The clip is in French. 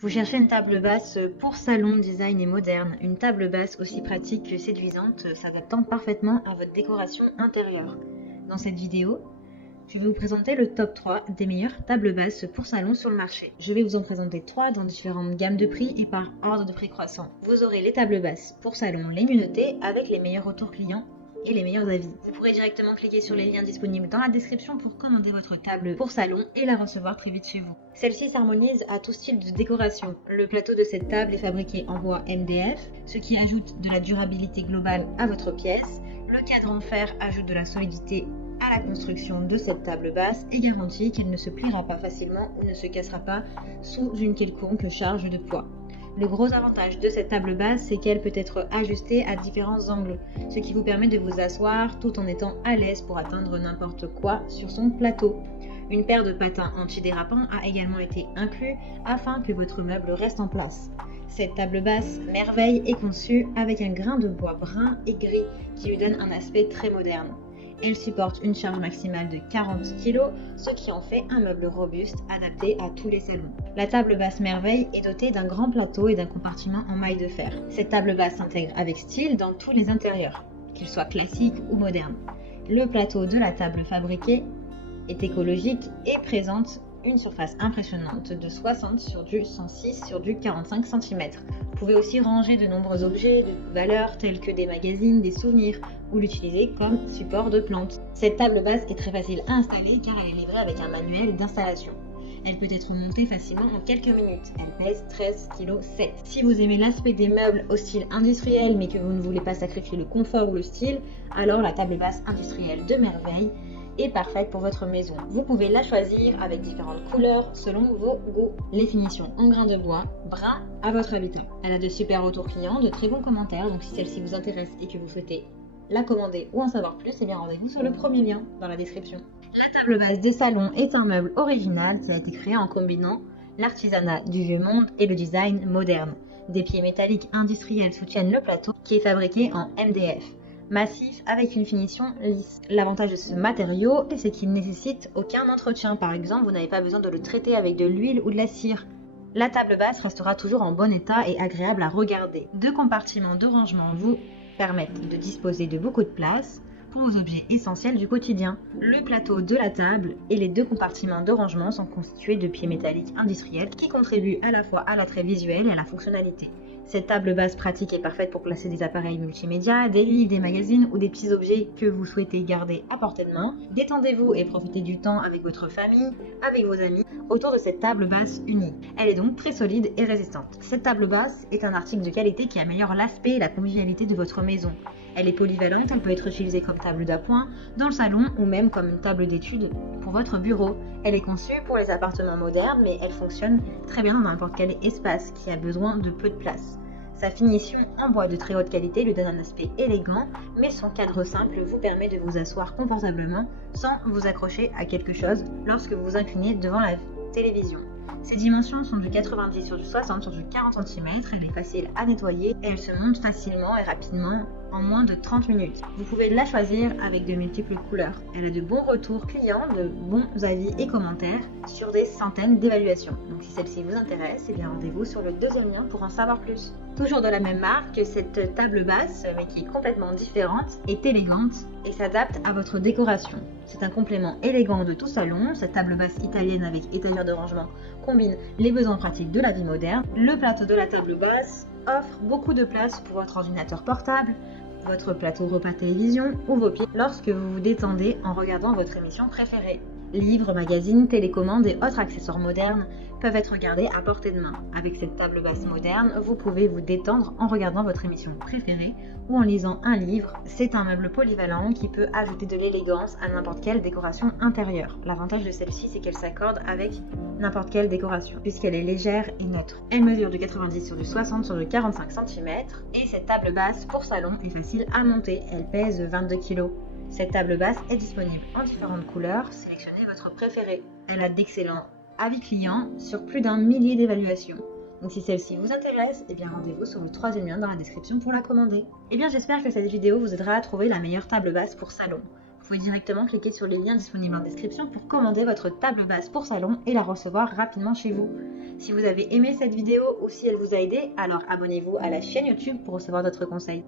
Vous cherchez une table basse pour salon, design et moderne, une table basse aussi pratique que séduisante, s'adaptant parfaitement à votre décoration intérieure. Dans cette vidéo, je vais vous présenter le top 3 des meilleures tables basses pour salon sur le marché. Je vais vous en présenter 3 dans différentes gammes de prix et par ordre de prix croissant. Vous aurez les tables basses pour salon les mieux notées avec les meilleurs retours clients et les meilleurs avis. Vous pourrez directement cliquer sur les liens disponibles dans la description pour commander votre table pour salon et la recevoir très vite chez vous. Celle-ci s'harmonise à tout style de décoration. Le plateau de cette table est fabriqué en bois MDF, ce qui ajoute de la durabilité globale à votre pièce. Le cadran de fer ajoute de la solidité à la construction de cette table basse et garantit qu'elle ne se pliera pas facilement ou ne se cassera pas sous une quelconque charge de poids. Le gros avantage de cette table basse, c'est qu'elle peut être ajustée à différents angles, ce qui vous permet de vous asseoir tout en étant à l'aise pour atteindre n'importe quoi sur son plateau. Une paire de patins antidérapants a également été inclus afin que votre meuble reste en place. Cette table basse merveille est conçue avec un grain de bois brun et gris qui lui donne un aspect très moderne. Elle supporte une charge maximale de 40 kg, ce qui en fait un meuble robuste adapté à tous les salons. La table basse merveille est dotée d'un grand plateau et d'un compartiment en maille de fer. Cette table basse s'intègre avec style dans tous les intérieurs, qu'ils soient classiques ou modernes. Le plateau de la table fabriquée est écologique et présente une surface impressionnante de 60 sur du 106 sur du 45 cm. Vous pouvez aussi ranger de nombreux objets de valeur tels que des magazines, des souvenirs ou l'utiliser comme support de plantes. Cette table basse est très facile à installer car elle est livrée avec un manuel d'installation. Elle peut être montée facilement en quelques minutes. Elle pèse 13,7 kg. Si vous aimez l'aspect des meubles au style industriel mais que vous ne voulez pas sacrifier le confort ou le style, alors la table basse industrielle de merveille est parfaite pour votre maison. Vous pouvez la choisir avec différentes couleurs selon vos goûts. Les finitions en grain de bois, brun à votre habitat. Elle a de super retours clients, de très bons commentaires, donc si celle-ci vous intéresse et que vous souhaitez la commander ou en savoir plus, eh bien rendez-vous sur le premier lien dans la description. La table basse des salons est un meuble original qui a été créé en combinant l'artisanat du vieux monde et le design moderne. Des pieds métalliques industriels soutiennent le plateau qui est fabriqué en MDF. Massif avec une finition lisse. L'avantage de ce matériau, c'est qu'il ne nécessite aucun entretien. Par exemple, vous n'avez pas besoin de le traiter avec de l'huile ou de la cire. La table basse restera toujours en bon état et agréable à regarder. 2 compartiments de rangement vous permettent de disposer de beaucoup de place pour vos objets essentiels du quotidien. Le plateau de la table et les 2 compartiments de rangement sont constitués de pieds métalliques industriels qui contribuent à la fois à l'attrait visuel et à la fonctionnalité. Cette table basse pratique est parfaite pour placer des appareils multimédia, des livres, des magazines ou des petits objets que vous souhaitez garder à portée de main. Détendez-vous et profitez du temps avec votre famille, avec vos amis, autour de cette table basse unique. Elle est donc très solide et résistante. Cette table basse est un article de qualité qui améliore l'aspect et la convivialité de votre maison. Elle est polyvalente, elle peut être utilisée comme table d'appoint, dans le salon ou même comme une table d'études pour votre bureau. Elle est conçue pour les appartements modernes, mais elle fonctionne très bien dans n'importe quel espace qui a besoin de peu de place. Sa finition en bois de très haute qualité lui donne un aspect élégant, mais son cadre simple vous permet de vous asseoir confortablement sans vous accrocher à quelque chose lorsque vous vous inclinez devant la télévision. Ses dimensions sont du 90 sur du 60 sur du 40 cm, elle est facile à nettoyer et elle se monte facilement et rapidement en moins de 30 minutes. Vous pouvez la choisir avec de multiples couleurs. Elle a de bons retours clients, de bons avis et commentaires sur des centaines d'évaluations. Donc si celle-ci vous intéresse, eh bien rendez-vous sur le deuxième lien pour en savoir plus. Toujours de la même marque, cette table basse, mais qui est complètement différente, est élégante et s'adapte à votre décoration. C'est un complément élégant de tout salon. Cette table basse italienne avec étagère de rangement combine les besoins pratiques de la vie moderne. Le plateau de la table basse offre beaucoup de place pour votre ordinateur portable, votre plateau repas télévision ou vos pieds lorsque vous vous détendez en regardant votre émission préférée. Livres, magazines, télécommandes et autres accessoires modernes peuvent être regardés à portée de main. Avec cette table basse moderne, vous pouvez vous détendre en regardant votre émission préférée ou en lisant un livre. C'est un meuble polyvalent qui peut ajouter de l'élégance à n'importe quelle décoration intérieure. L'avantage de celle-ci, c'est qu'elle s'accorde avec n'importe quelle décoration, puisqu'elle est légère et neutre. Elle mesure du 90 sur du 60 sur du 45 cm et cette table basse pour salon est facile à monter. Elle pèse 22 kg. Cette table basse est disponible en différentes couleurs. Sélectionnez votre préféré. Elle a d'excellents avis clients sur plus d'un millier d'évaluations. Donc si celle-ci vous intéresse, eh bien rendez-vous sur le troisième lien dans la description pour la commander. Eh bien j'espère que cette vidéo vous aidera à trouver la meilleure table basse pour salon. Vous faut directement cliquer sur les liens disponibles en description pour commander votre table basse pour salon et la recevoir rapidement chez vous. Si vous avez aimé cette vidéo ou si elle vous a aidé, alors abonnez-vous à la chaîne YouTube pour recevoir d'autres conseils.